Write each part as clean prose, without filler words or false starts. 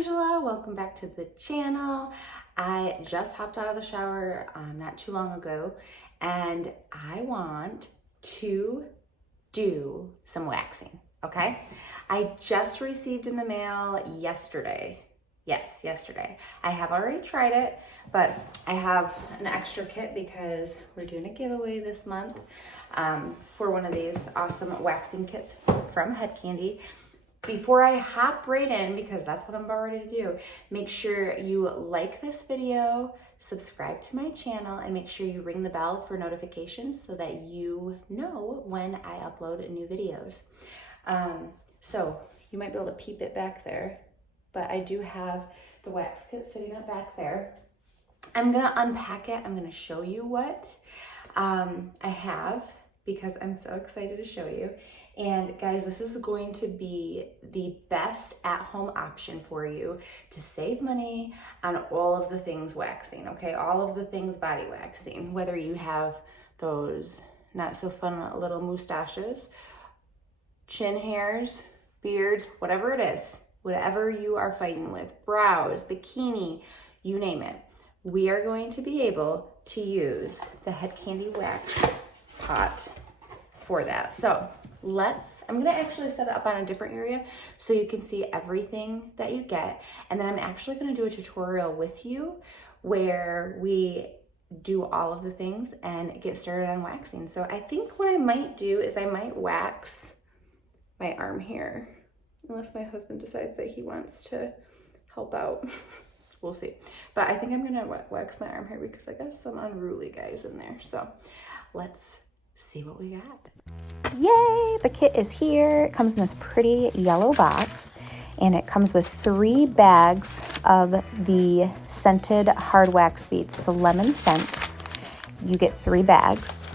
Angela. Welcome back to the channel. I just hopped out of the shower not too long ago, and I want to do some waxing, okay? I just received in the mail yesterday. Yes, yesterday. I have already tried it, but I have an extra kit because we're doing a giveaway this month for one of these awesome waxing kits from Kandy. Before I hop right in, because that's what I'm about ready to do, make sure you like this video, subscribe to my channel, and make sure you ring the bell for notifications so that you know when I upload new videos. So you might be able to peep it back there, but I do have the wax kit sitting up back there. I'm gonna unpack it. I'm gonna show you what I have because I'm so excited to show you. And guys, this is going to be the best at-home option for you to save money on all of the things waxing, okay? All of the things body waxing, whether you have those not so fun little mustaches, chin hairs, beards, whatever it is, whatever you are fighting with, brows, bikini, you name it. We are going to be able to use the Kandy wax pot for that. So I'm gonna actually set it up on a different area so you can see everything that you get. And then I'm actually gonna do a tutorial with you where we do all of the things and get started on waxing. So I think what I might do is I might wax my arm here, unless my husband decides that he wants to help out. We'll see. But I think I'm gonna wax my arm here because I got some unruly guys in there. So let's see what we got. Yay! The kit is here. It comes in this pretty yellow box, and it comes with 3 bags of the scented hard wax beads. It's a lemon scent. You get 3 bags,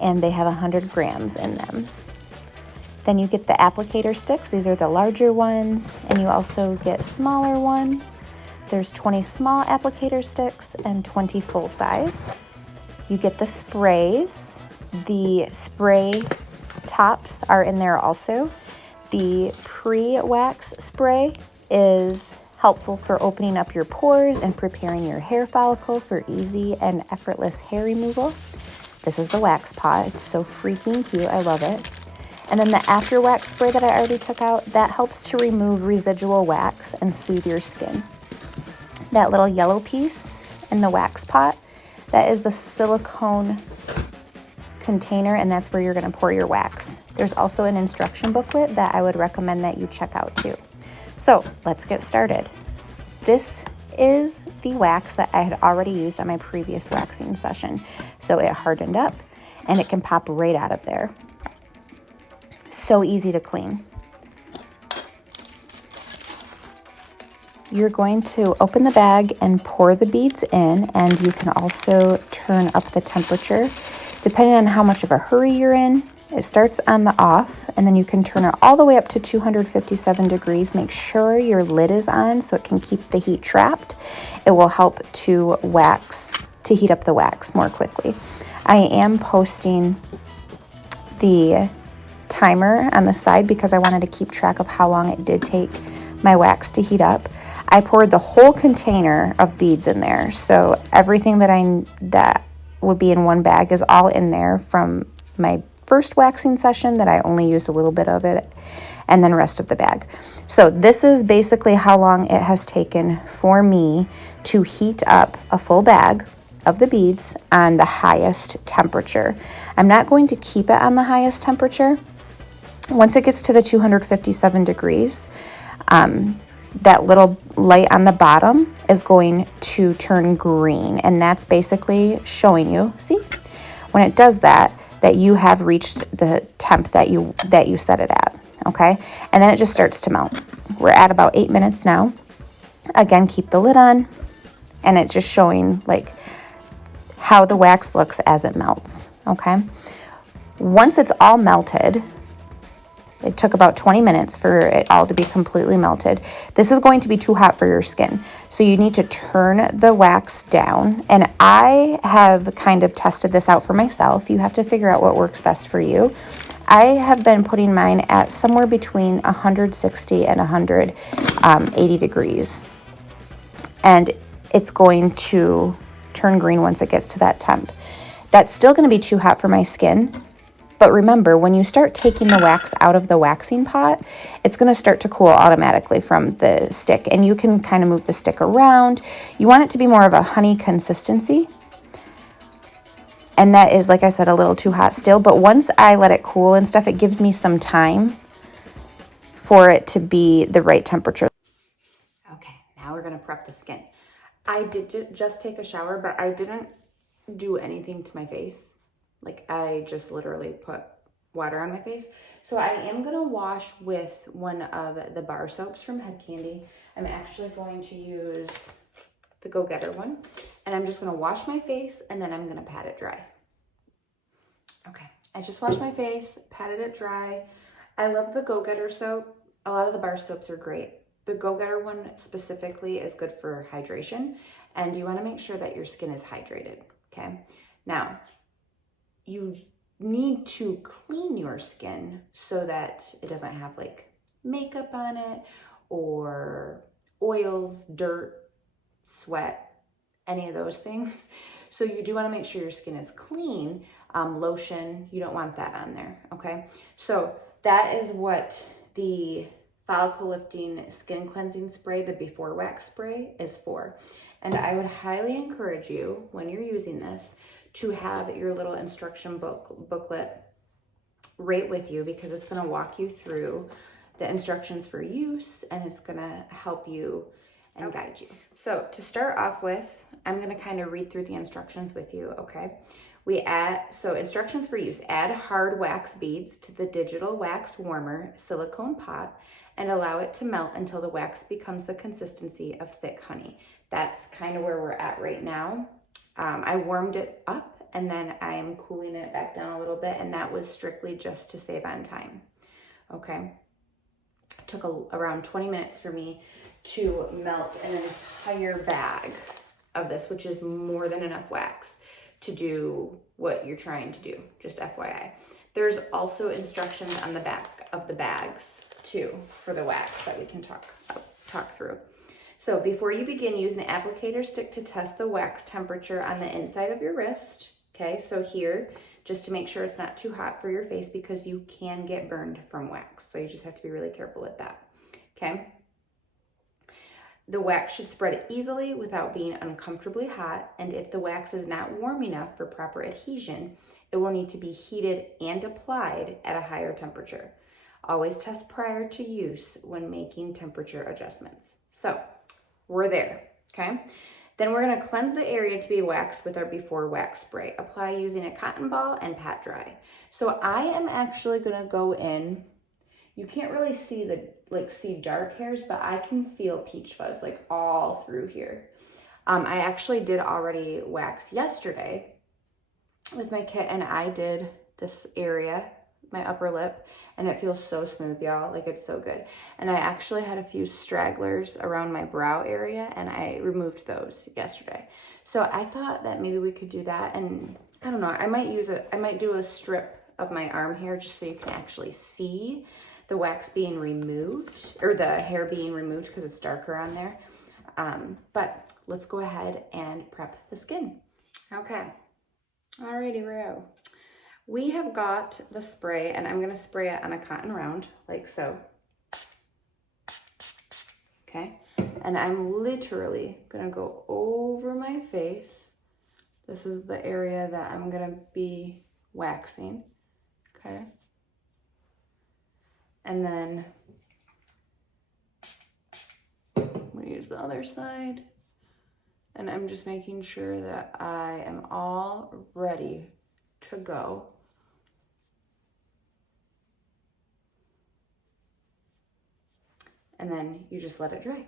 and they have 100 grams in them. Then you get the applicator sticks. These are the larger ones, and you also get smaller ones. There's 20 small applicator sticks and 20 full size. You get the sprays. The spray tops are in there also. The pre-wax spray is helpful for opening up your pores and preparing your hair follicle for easy and effortless hair removal. This is the wax pot. It's so freaking cute. I love it. And then the after wax spray that I already took out, that helps to remove residual wax and soothe your skin. That little yellow piece in the wax pot, that is the silicone container, and that's where you're going to pour your wax. There's also an instruction booklet that I would recommend that you check out too. So let's get started. This is the wax that I had already used on my previous waxing session. So it hardened up and it can pop right out of there. So easy to clean. You're going to open the bag and pour the beads in, and you can also turn up the temperature depending on how much of a hurry you're in. It starts on the off, and then you can turn it all the way up to 257 degrees. Make sure your lid is on so it can keep the heat trapped. It will help to heat up the wax more quickly. I am posting the timer on the side because I wanted to keep track of how long it did take my wax to heat up. I poured the whole container of beads in there, so everything that would be in one bag is all in there from my first waxing session that I only used a little bit of it, and then rest of the bag. So this is basically how long it has taken for me to heat up a full bag of the beads on the highest temperature. I'm not going to keep it on the highest temperature. Once it gets to the 257 degrees, that little light on the bottom is going to turn green, and that's basically showing you, see, when it does that you have reached the temp that you set it at, okay? And then it just starts to melt. We're at about 8 minutes now. Again, keep the lid on, and it's just showing like how the wax looks as it melts, okay? Once it's all melted, it took about 20 minutes for it all to be completely melted. This is going to be too hot for your skin, so you need to turn the wax down. And I have kind of tested this out for myself. You have to figure out what works best for you. I have been putting mine at somewhere between 160 and 180 degrees. And it's going to turn green once it gets to that temp. That's still going to be too hot for my skin. But remember, when you start taking the wax out of the waxing pot, it's going to start to cool automatically from the stick. And you can kind of move the stick around. You want it to be more of a honey consistency. And that is, like I said, a little too hot still. But once I let it cool and stuff, it gives me some time for it to be the right temperature. Okay, now we're gonna prep the skin. I did just take a shower, but I didn't do anything to my face. Like, I just literally put water on my face. So I am gonna wash with one of the bar soaps from Kandy. I'm actually going to use the Go Getter one. And I'm just gonna wash my face and then I'm gonna pat it dry. Okay, I just washed my face, patted it dry. I love the Go Getter soap. A lot of the bar soaps are great. The Go Getter one specifically is good for hydration, and you wanna make sure that your skin is hydrated, okay? Now, you need to clean your skin so that it doesn't have like makeup on it or oils, dirt, sweat, any of those things. So you do want to make sure your skin is clean. Lotion, you don't want that on there, okay? So that is what the follicle lifting skin cleansing spray, the before wax spray, is for. And I would highly encourage you, when you're using this, to have your little instruction booklet right with you, because it's going to walk you through the instructions for use, and it's going to help you and guide you. So to start off with, I'm going to kind of read through the instructions with you, okay? So instructions for use: add hard wax beads to the digital wax warmer silicone pot and allow it to melt until the wax becomes the consistency of thick honey. That's kind of where we're at right now. I warmed it up and then I am cooling it back down a little bit, and that was strictly just to save on time, okay? It took around 20 minutes for me to melt an entire bag of this, which is more than enough wax to do what you're trying to do, just FYI. There's also instructions on the back of the bags too for the wax that we can talk through. So before you begin, use an applicator stick to test the wax temperature on the inside of your wrist. Okay, so here, just to make sure it's not too hot for your face, because you can get burned from wax. So you just have to be really careful with that, okay? The wax should spread easily without being uncomfortably hot, and if the wax is not warm enough for proper adhesion, it will need to be heated and applied at a higher temperature. Always test prior to use when making temperature adjustments. So we're there, okay? Then we're gonna cleanse the area to be waxed with our before wax spray. Apply using a cotton ball and pat dry. So I am actually gonna go in. You can't really see see dark hairs, but I can feel peach fuzz like all through here. I actually did already wax yesterday with my kit, and I did this area, my upper lip, and it feels so smooth, y'all. Like, it's so good. And I actually had a few stragglers around my brow area, and I removed those yesterday. So I thought that maybe we could do that, and I don't know, I might do a strip of my arm hair just so you can actually see the wax being removed, or the hair being removed, because it's darker on there. But let's go ahead and prep the skin. Okay. Alrighty, Rio. We have got the spray, and I'm gonna spray it on a cotton round, like so. Okay, and I'm literally gonna go over my face. This is the area that I'm gonna be waxing, okay? And then I'm gonna use the other side, and I'm just making sure that I am all ready to go. And then you just let it dry.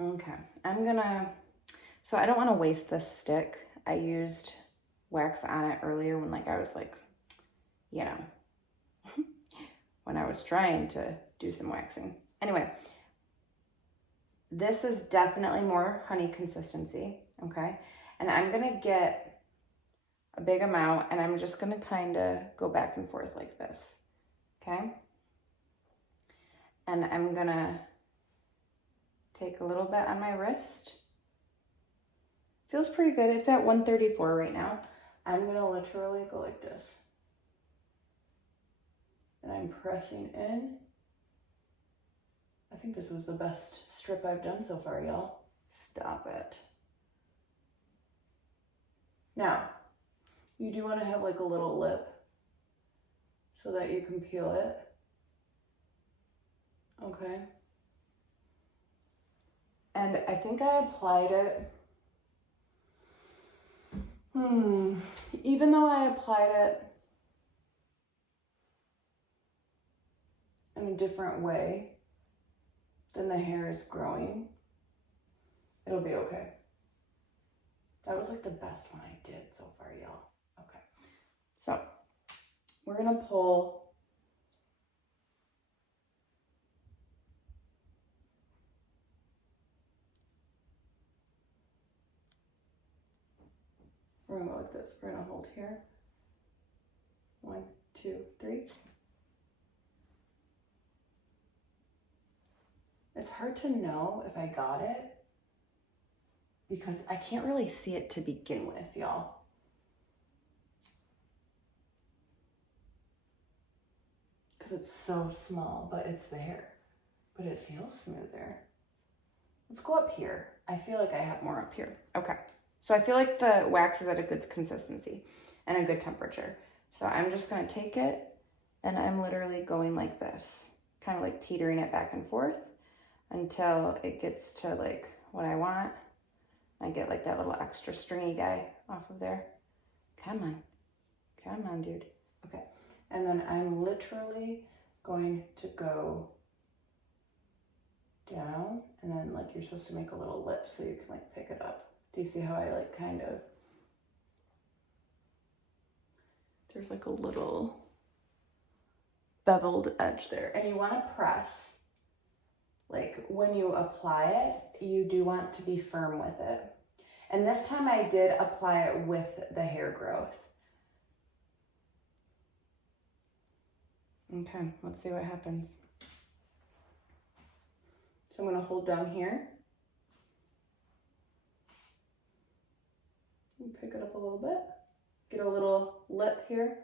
Okay, so I don't want to waste this stick. I used wax on it earlier when I was when I was trying to do some waxing. Anyway, this is definitely more honey consistency, okay? And I'm gonna get a big amount, and I'm just gonna kind of go back and forth like this, okay? And I'm gonna take a little bit on my wrist. Feels pretty good. It's at 134 right now. I'm gonna literally go like this. And I'm pressing in. I think this was the best strip I've done so far, y'all. Stop it. Now, you do want to have like a little lip so that you can peel it. Okay. And I think I applied it. Even though I applied it in a different way than the hair is growing, it'll be okay. That was like the best one I did so far, y'all. Okay. So we're gonna pull we're gonna go like this. We're gonna hold here. 1, 2, 3. It's hard to know if I got it because I can't really see it to begin with, y'all. Because it's so small, but it's there. But it feels smoother. Let's go up here. I feel like I have more up here. Okay. So I feel like the wax is at a good consistency and a good temperature. So I'm just gonna take it and I'm literally going like this, kind of like teetering it back and forth until it gets to like what I want. I get like that little extra stringy guy off of there. Come on, dude. Okay, and then I'm literally going to go down, and then like you're supposed to make a little lip so you can like pick it up. Do you see how I like kind of, there's like a little beveled edge there, and you want to press. Like when you apply it, you do want to be firm with it. And this time I did apply it with the hair growth. Okay, let's see what happens. So I'm going to hold down here. And pick it up a little bit. Get a little lip here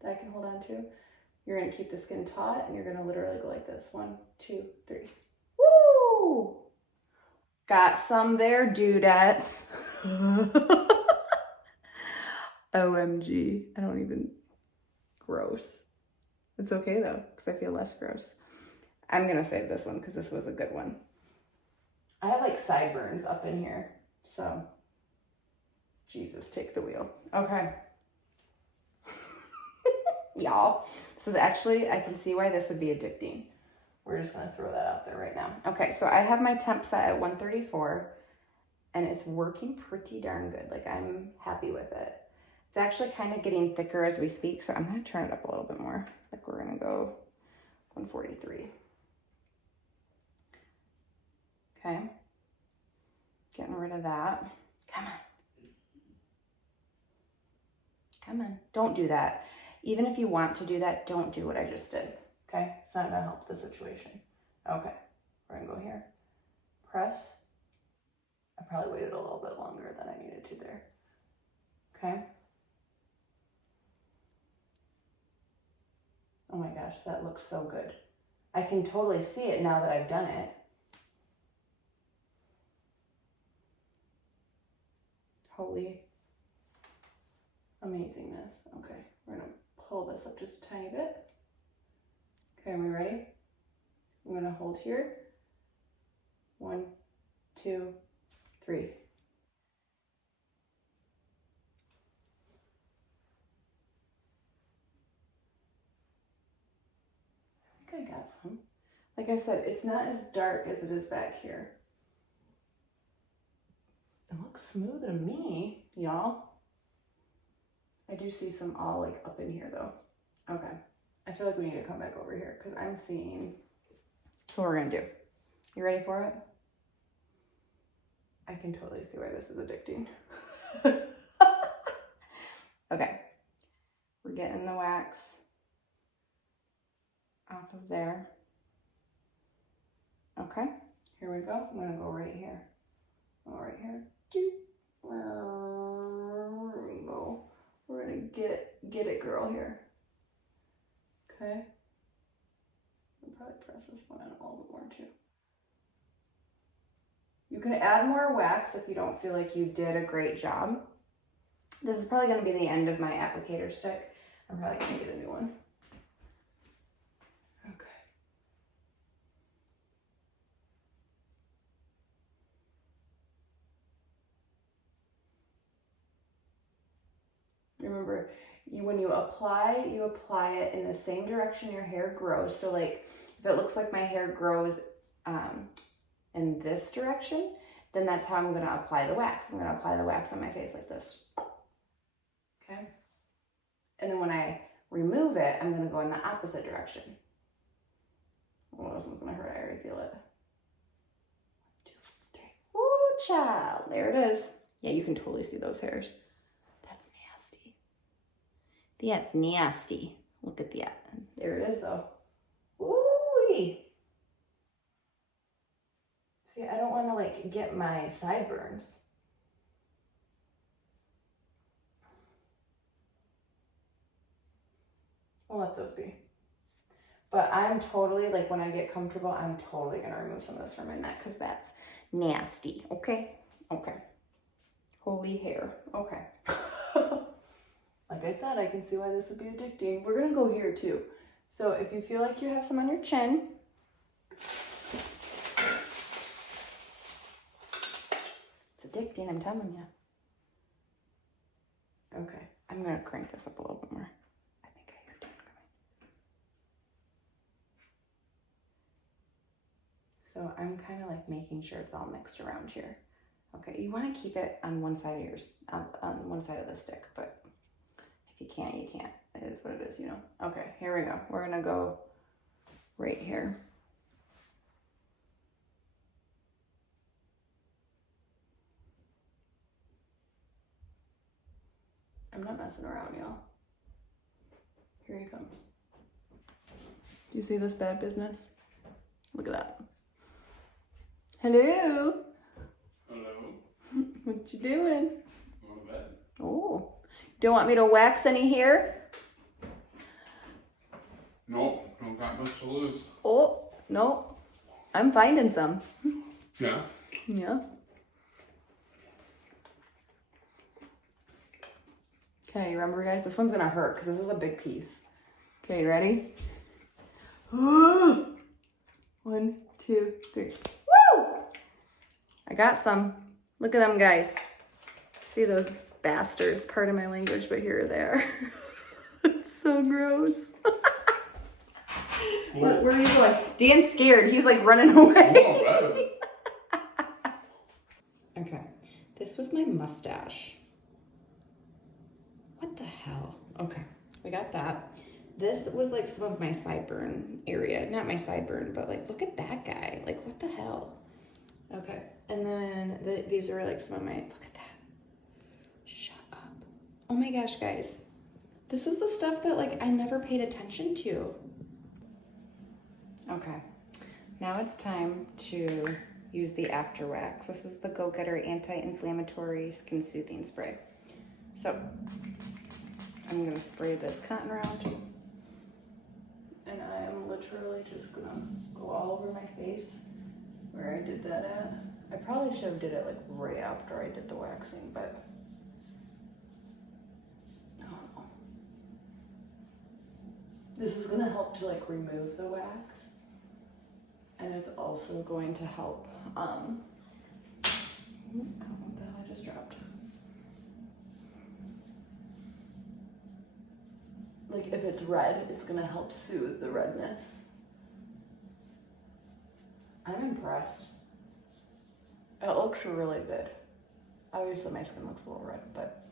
that I can hold on to. You're going to keep the skin taut and you're going to literally go like this. 1, 2, 3. Woo! Got some there, dudettes. OMG. I don't even, gross. It's okay though, because I feel less gross. I'm gonna save this one because this was a good one. I have like sideburns up in here, so Jesus, take the wheel. Okay. Y'all, this is actually, I can see why this would be addicting. We're just gonna throw that out there right now. Okay, so I have my temp set at 134 and it's working pretty darn good. Like I'm happy with it. It's actually kind of getting thicker as we speak, so I'm gonna turn it up a little bit more. Like we're gonna go 143. Okay, getting rid of that. Come on, don't do that. Even if you want to do that, don't do what I just did. Okay, it's not gonna help the situation. Okay, we're gonna go here. Press. I probably waited a little bit longer than I needed to there. Okay. Oh my gosh, that looks so good. I can totally see it now that I've done it. Holy amazingness. Okay, we're gonna pull this up just a tiny bit. Okay, are we ready? I'm gonna hold here. 1, 2, 3. I think I got some. Like I said, it's not as dark as it is back here. It looks smooth to me, y'all. I do see some all like up in here though. Okay, I feel like we need to come back over here because I'm seeing, so what we're gonna do. You ready for it? I can totally see why this is addicting. Okay, we're getting the wax off of there. Okay, here we go. I'm gonna go right here. Go right here. There we go. We're gonna get it, girl, here. Okay. I'll probably press this one in a little bit more too. You can add more wax if you don't feel like you did a great job. This is probably gonna be the end of my applicator stick. I'm probably gonna get a new one. Okay. Remember, when you apply it in the same direction your hair grows. So like, if it looks like my hair grows in this direction, then that's how I'm gonna apply the wax. I'm gonna apply the wax on my face like this. Okay? And then when I remove it, I'm gonna go in the opposite direction. Oh, this one's gonna hurt, I already feel it. 1, 2, 3. Woo, child, there it is. Yeah, you can totally see those hairs. That's nasty. That's nasty. Look at that. There it is though. Ooh-wee. See, I don't want to like get my sideburns. We'll let those be. But I'm totally, like when I get comfortable, I'm totally going to remove some of this from my neck because that's nasty. Okay? Okay. Holy hair. Okay. Like I said, I can see why this would be addicting. We're going to go here too. So if you feel like you have some on your chin, it's addicting, I'm telling you. Okay, I'm going to crank this up a little bit more. I think I hear Dan coming. So I'm kind of like making sure it's all mixed around here. Okay, you want to keep it on one side of yours, on one side of the stick, but if you can't, you can't. It is what it is, you know. Okay, here we go. We're gonna go right here. I'm not messing around, y'all. Here he comes. Do you see this bad business? Look at that. Hello. Hello. What you doing? Going to bed. Oh, don't want me to wax any hair? No, don't got much to lose. Oh, no. I'm finding some. Yeah. Yeah. Okay, remember guys, this one's gonna hurt because this is a big piece. Okay, you ready? 1, 2, 3. Woo! I got some. Look at them guys. See those bastards, pardon my language, but here they are. It's so gross. Where are you going? Dan's scared. He's like running away. Okay, this was my mustache. What the hell? Okay, we got that. This was like some of my sideburn area. Not my sideburn, but like, look at that guy. Like, what the hell? Okay, and then these are like some of my, look at that. Shut up. Oh my gosh, guys. This is the stuff that like I never paid attention to. Okay, now it's time to use the after wax. This is the Go Getter Anti-Inflammatory Skin Soothing Spray. So I'm gonna spray this cotton around, and I am literally just gonna go all over my face where I did that at. I probably should have did it like right after I did the waxing, but I don't know. This is gonna help to like remove the wax, and it's also going to help. I don't know what the hell I just dropped. Like if it's red, it's gonna help soothe the redness. I'm impressed. It looks really good. Obviously my skin looks a little red, but.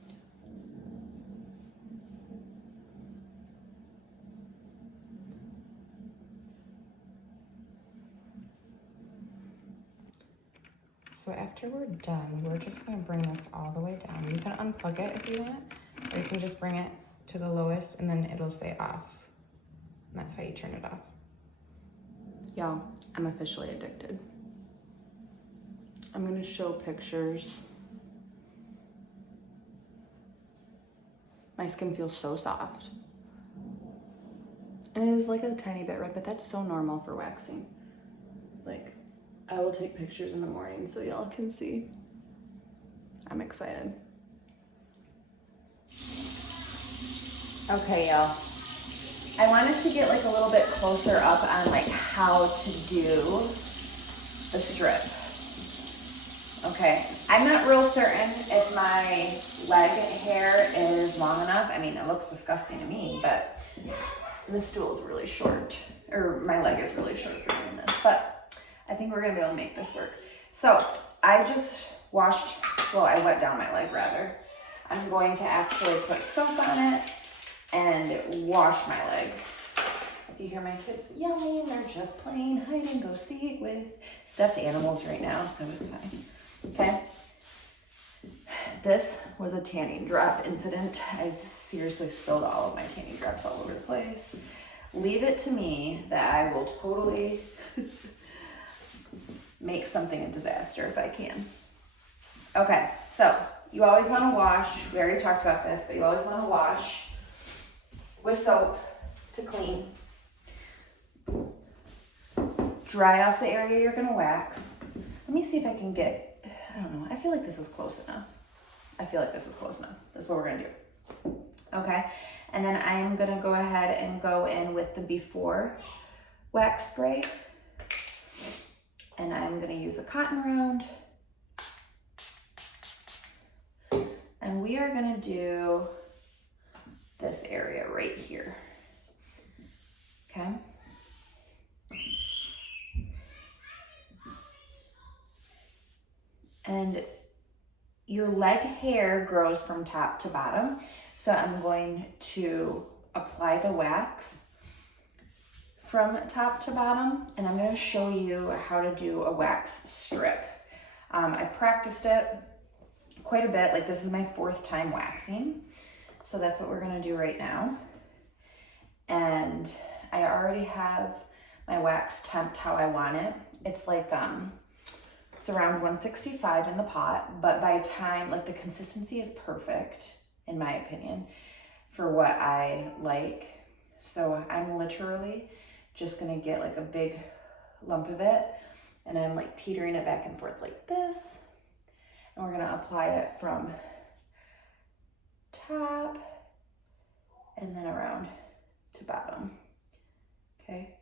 So after we're done, we're just gonna bring this all the way down. You can unplug it if you want, or you You just bring it to the lowest and then it'll say off. And that's how you turn it off. Y'all, I'm officially addicted. I'm gonna show pictures. My skin feels so soft. And it is like a tiny bit red, but that's so normal for waxing. Like, I will take pictures in the morning so y'all can see. I'm excited. Okay, y'all. I wanted to get like a little bit closer up on like how to do the strip. Okay, I'm not real certain if my leg hair is long enough. I mean, it looks disgusting to me, but this stool is really short, or my leg is really short for doing this, but I think we're gonna be able to make this work. So I just washed, well, I wet down my leg rather. I'm going to actually put soap on it and wash my leg. If you hear my kids yelling, they're just playing hide and go seek with stuffed animals right now, so it's fine. Okay. This was a tanning drop incident. I seriously spilled all of my tanning drops all over the place. Leave it to me that I will totally make something a disaster if I can. Okay, so you always want to wash. We already talked about this, but you always want to wash with soap to clean. Dry off the area you're going to wax. Let me see if I can get, I don't know, I feel like this is close enough. This is what we're gonna do. Okay, and then I'm gonna go ahead and go in with the before wax spray. And I'm gonna use a cotton round. And we are gonna do this area right here. Okay. And your leg hair grows from top to bottom. So I'm going to apply the wax from top to bottom, and I'm gonna show you how to do a wax strip. I've practiced it quite a bit. Like, this is my 4th time waxing. So that's what we're gonna do right now. And I already have my wax temped how I want it. It's like, it's around 165 in the pot, but by time, like, the consistency is perfect, in my opinion, for what I like. So I'm literally just gonna get like a big lump of it, and I'm like teetering it back and forth like this. And we're gonna apply it from top and then around to bottom, okay?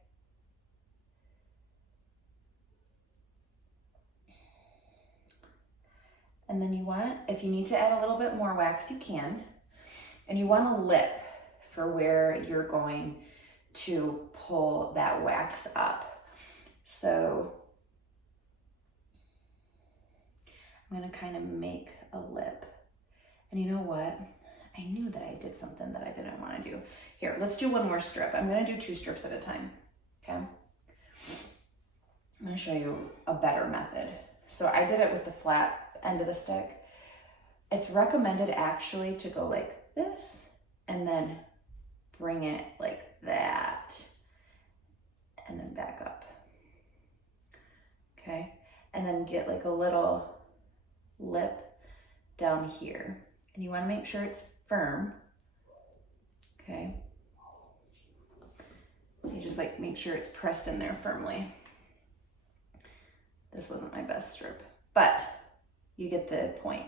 And then you want, if you need to add a little bit more wax, you can. And you want a lip for where you're going to pull that wax up. So I'm gonna kind of make a lip. And you know what? I knew that I did something that I didn't want to do. Here, let's do one more strip. I'm gonna do 2 strips at a time, okay? I'm gonna show you a better method. So I did it with the flat end of the stick. It's recommended actually to go like this and then bring it like that and then back up, okay? And then get like a little lip down here, and you want to make sure it's firm, okay? So you just like make sure it's pressed in there firmly. This wasn't my best strip, but you get the point.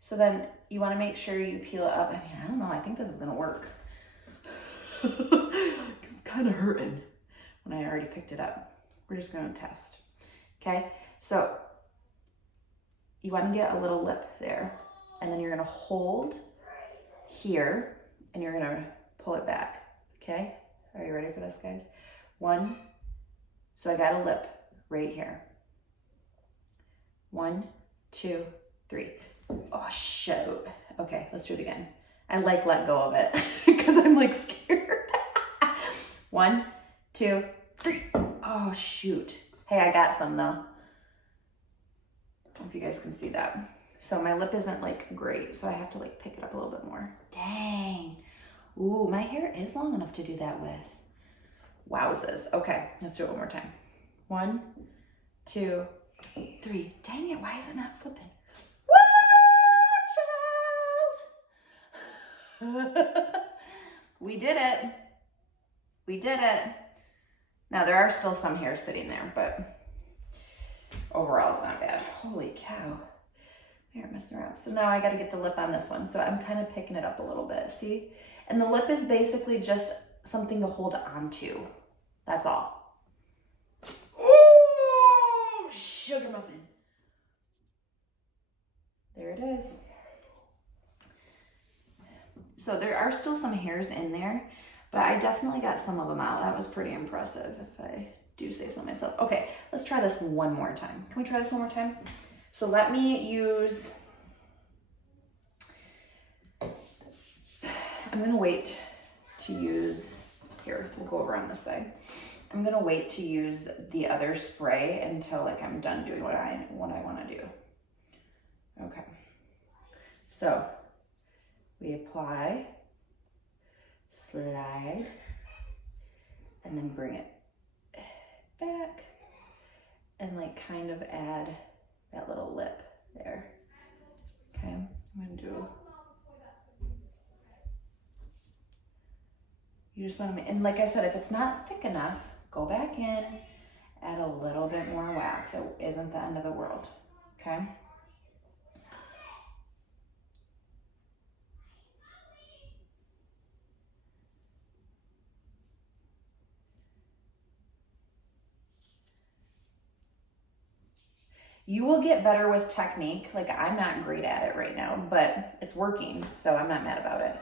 So then you want to make sure you peel it up. I mean, I don't know, I think this is gonna work. It's kind of hurting when I already picked it up. We're just gonna test, okay? So you want to get a little lip there, and then you're gonna hold here and you're gonna pull it back, okay? Are you ready for this, guys? 1, so I got a lip right here. 1, 2, 3. Oh, shoot. Okay, let's do it again. I like let go of it because I'm like scared. 1, 2, 3. Oh, shoot. Hey, I got some though. I don't know if you guys can see that. So my lip isn't like great, so I have to like pick it up a little bit more. Dang. Ooh, my hair is long enough to do that with. Wowzers. Okay, let's do it one more time. 1, 2, 3. Dang it, why is it not flipping? Woo, child! We did it. We did it. Now there are still some hairs sitting there, but overall it's not bad. Holy cow. Here, messing around. So now I got to get the lip on this one. So I'm kind of picking it up a little bit. See? And the lip is basically just something to hold on to. That's all. Ooh, sugar muffin. There it is. So there are still some hairs in there, but I definitely got some of them out. That was pretty impressive, if I do say so myself. Okay, let's try this one more time. Can we try this one more time? So let me use, I'm gonna wait to use, here, we'll go over on this side. I'm gonna wait to use the other spray until like I'm done doing what I wanna do. Okay, so we apply, slide, and then bring it back and like kind of add that little lip there. Okay, I'm gonna do, you just wanna make, and like I said, if it's not thick enough, go back in, add a little bit more wax. It isn't the end of the world, okay? You will get better with technique. Like I'm not great at it right now, but it's working, so I'm not mad about it.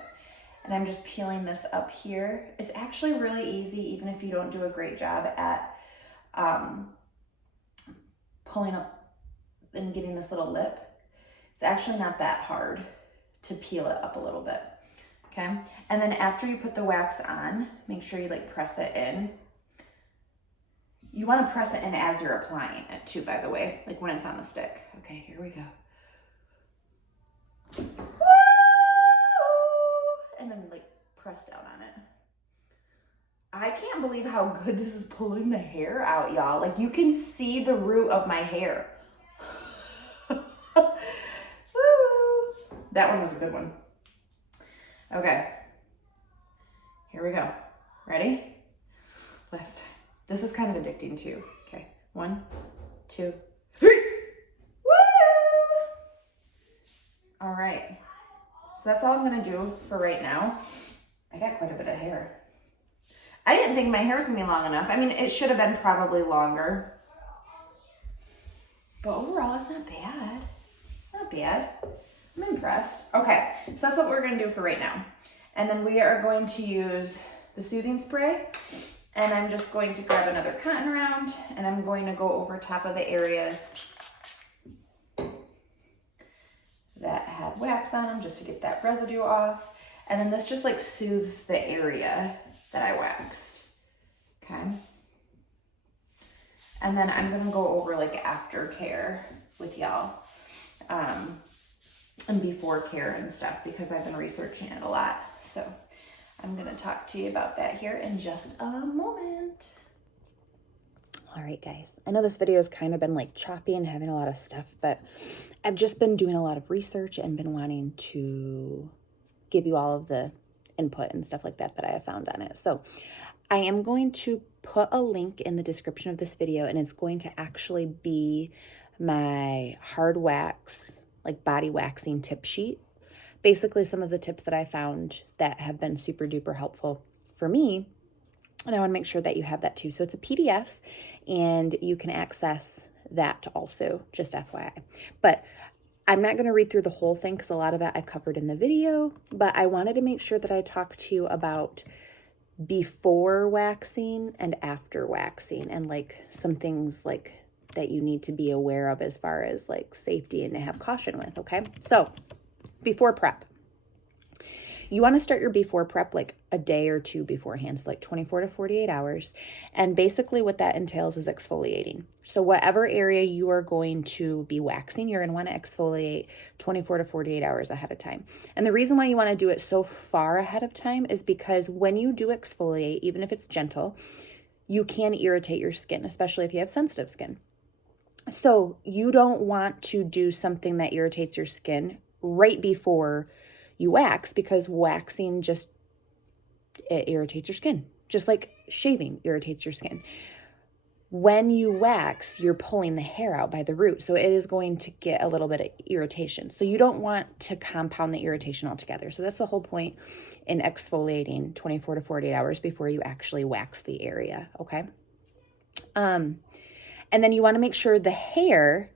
And I'm just peeling this up here. It's actually really easy, even if you don't do a great job at pulling up and getting this little lip. It's actually not that hard to peel it up a little bit, okay? And then after you put the wax on, make sure you like press it in. You want to press it in as you're applying it too, by the way, like when it's on the stick. Okay, here we go. Woo! And then like press down on it. I can't believe how good this is pulling the hair out, y'all. Like you can see the root of my hair. That one was a good one. Okay, here we go. Ready? Last time. This is kind of addicting too. Okay, 1, 2, 3. Woo! All right, so that's all I'm gonna do for right now. I got quite a bit of hair. I didn't think my hair was gonna be long enough. I mean, it should have been probably longer, but overall it's not bad. It's not bad. I'm impressed. Okay, so that's what we're gonna do for right now. And then we are going to use the soothing spray. And I'm just going to grab another cotton round and I'm going to go over top of the areas that had wax on them just to get that residue off. And then this just like soothes the area that I waxed, okay? And then I'm gonna go over like aftercare with y'all and before care and stuff because I've been researching it a lot. So I'm gonna talk to you about that here in just a moment. All right, guys. I know this video has kind of been like choppy and having a lot of stuff, but I've just been doing a lot of research and been wanting to give you all of the input and stuff like that that I have found on it. So I am going to put a link in the description of this video and it's going to actually be my hard wax, like body waxing tip sheet. Basically some of the tips that I found that have been super duper helpful for me. And I want to make sure that you have that too. So it's a PDF and you can access that also, just FYI. But I'm not going to read through the whole thing because a lot of that I covered in the video, but I wanted to make sure that I talked to you about before waxing and after waxing and like some things like that you need to be aware of as far as like safety and to have caution with, okay? So before prep, You want to start your before prep like a day or two beforehand, so like 24 to 48 hours. And basically what that entails is exfoliating. So whatever area you are going to be waxing, you're going to want to exfoliate 24 to 48 hours ahead of time. And the reason why you want to do it so far ahead of time is because when you do exfoliate, even if it's gentle, you can irritate your skin, especially if you have sensitive skin. So you don't want to do something that irritates your skin right before you wax, because waxing it irritates your skin, just like shaving irritates your skin. When you wax, you're pulling the hair out by the root, so it is going to get a little bit of irritation. So you don't want to compound the irritation altogether. So that's the whole point in exfoliating 24 to 48 hours before you actually wax the area, okay? And then you want to make sure the hair,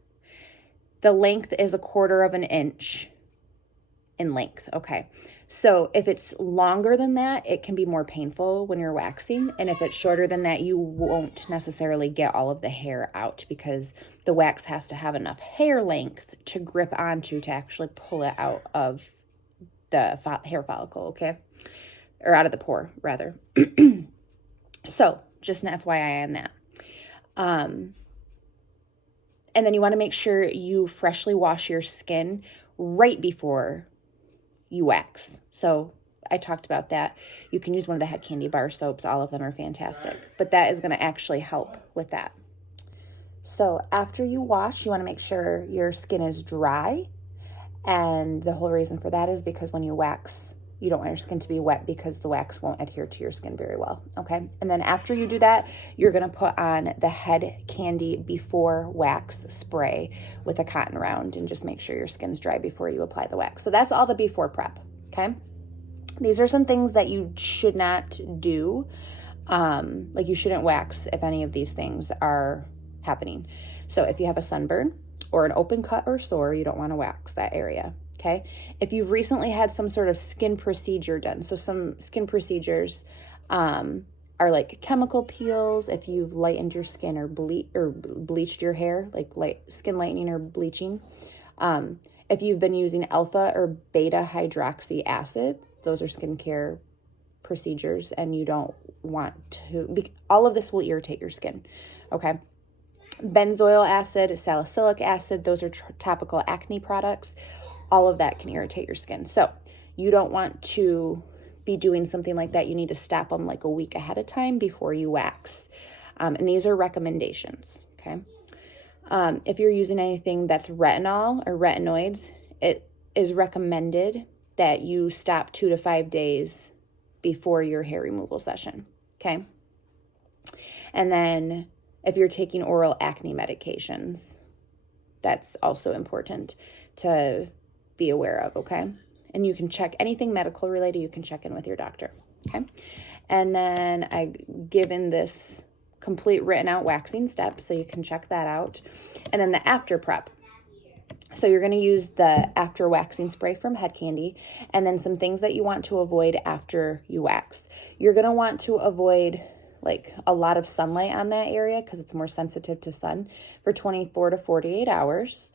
the length is 1/4 of an inch in length, okay? So if it's longer than that, it can be more painful when you're waxing. And if it's shorter than that, you won't necessarily get all of the hair out, because the wax has to have enough hair length to grip onto to actually pull it out of the hair follicle, okay? Or out of the pore, rather. So just an FYI on that. And then you want to make sure you freshly wash your skin right before you wax. So I talked about that. You can use one of the Head Kandy bar soaps. All of them are fantastic, but that is going to actually help with that. So after you wash, you want to make sure your skin is dry. And the whole reason for that is because when you wax, you don't want your skin to be wet, because the wax won't adhere to your skin very well, okay? And then after you do that, you're gonna put on the Head Kandy Before Wax Spray with a cotton round, and just make sure your skin's dry before you apply the wax. So that's all the before prep, okay? These are some things that you should not do. Like you shouldn't wax if any of these things are happening. So if you have a sunburn or an open cut or sore, you don't wanna wax that area. Okay. If you've recently had some sort of skin procedure done, so some skin procedures are like chemical peels. If you've lightened your skin or bleached your hair, like skin lightening or bleaching. If you've been using alpha or beta hydroxy acid, those are skincare procedures, and you don't want to. All of this will irritate your skin. Okay. Benzoyl acid, salicylic acid, those are topical acne products. All of that can irritate your skin. So you don't want to be doing something like that. You need to stop them like a week ahead of time before you wax. And these are recommendations, okay? If you're using anything that's retinol or retinoids, it is recommended that you stop 2 to 5 days before your hair removal session, okay? And then if you're taking oral acne medications, that's also important to be aware of, okay? And you can check anything medical related, you can check in with your doctor, okay? And then I've given this complete written out waxing steps, so you can check that out. And then the after prep. So you're gonna use the after waxing spray from Head Kandy, and then some things that you want to avoid after you wax. You're gonna want to avoid like a lot of sunlight on that area, because it's more sensitive to sun, for 24 to 48 hours.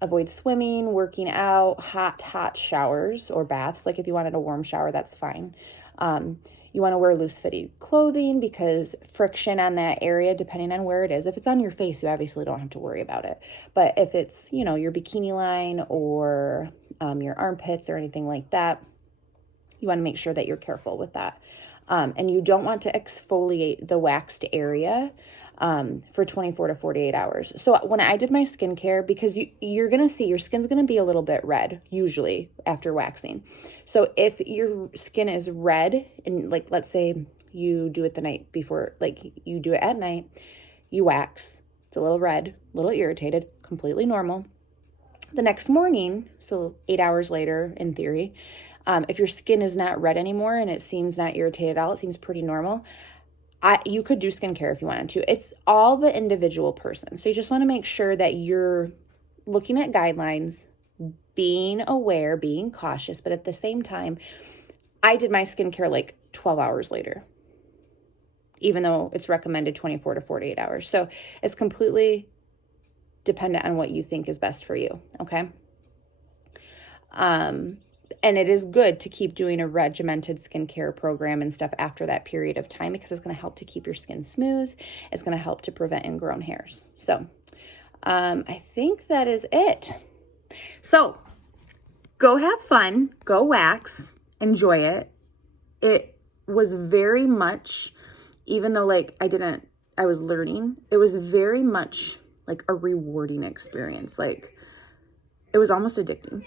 Avoid swimming, working out, hot showers or baths. Like if you wanted a warm shower, that's fine. You want to wear loose-fitting clothing, because friction on that area, depending on where it is, if it's on your face, you obviously don't have to worry about it. But if it's, your bikini line or your armpits or anything like that, you want to make sure that you're careful with that. And you don't want to exfoliate the waxed area for 24 to 48 hours. So when I did my skincare, because you're going to see your skin's going to be a little bit red usually after waxing. So if your skin is red, and like, let's say you do it the night before, like you do it at night, you wax, it's a little red, a little irritated, completely normal. The next morning, so 8 hours later in theory, if your skin is not red anymore and it seems not irritated at all, it seems pretty normal, you could do skincare if you wanted to. It's all the individual person. So you just want to make sure that you're looking at guidelines, being aware, being cautious, but at the same time, I did my skincare like 12 hours later, even though it's recommended 24 to 48 hours. So it's completely dependent on what you think is best for you, okay? And it is good to keep doing a regimented skincare program and stuff after that period of time, because it's going to help to keep your skin smooth. It's going to help to prevent ingrown hairs. So I think that is it. So go have fun, go wax, enjoy it. It was very much, even though like I was learning, it was very much like a rewarding experience. Like it was almost addicting.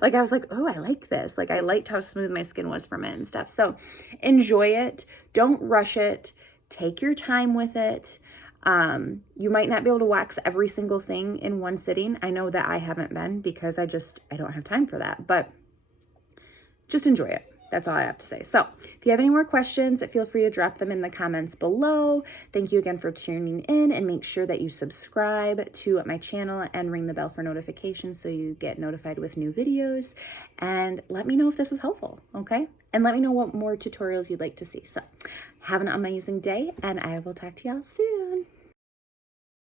Like I was like, oh, I like this. Like I liked how smooth my skin was from it and stuff. So enjoy it. Don't rush it. Take your time with it. You might not be able to wax every single thing in one sitting. I know that I haven't been because I don't have time for that, but just enjoy it. That's all I have to say. So if you have any more questions, feel free to drop them in the comments below. Thank you again for tuning in, and make sure that you subscribe to my channel and ring the bell for notifications so you get notified with new videos. And let me know if this was helpful, okay? And let me know what more tutorials you'd like to see. So have an amazing day, and I will talk to y'all soon.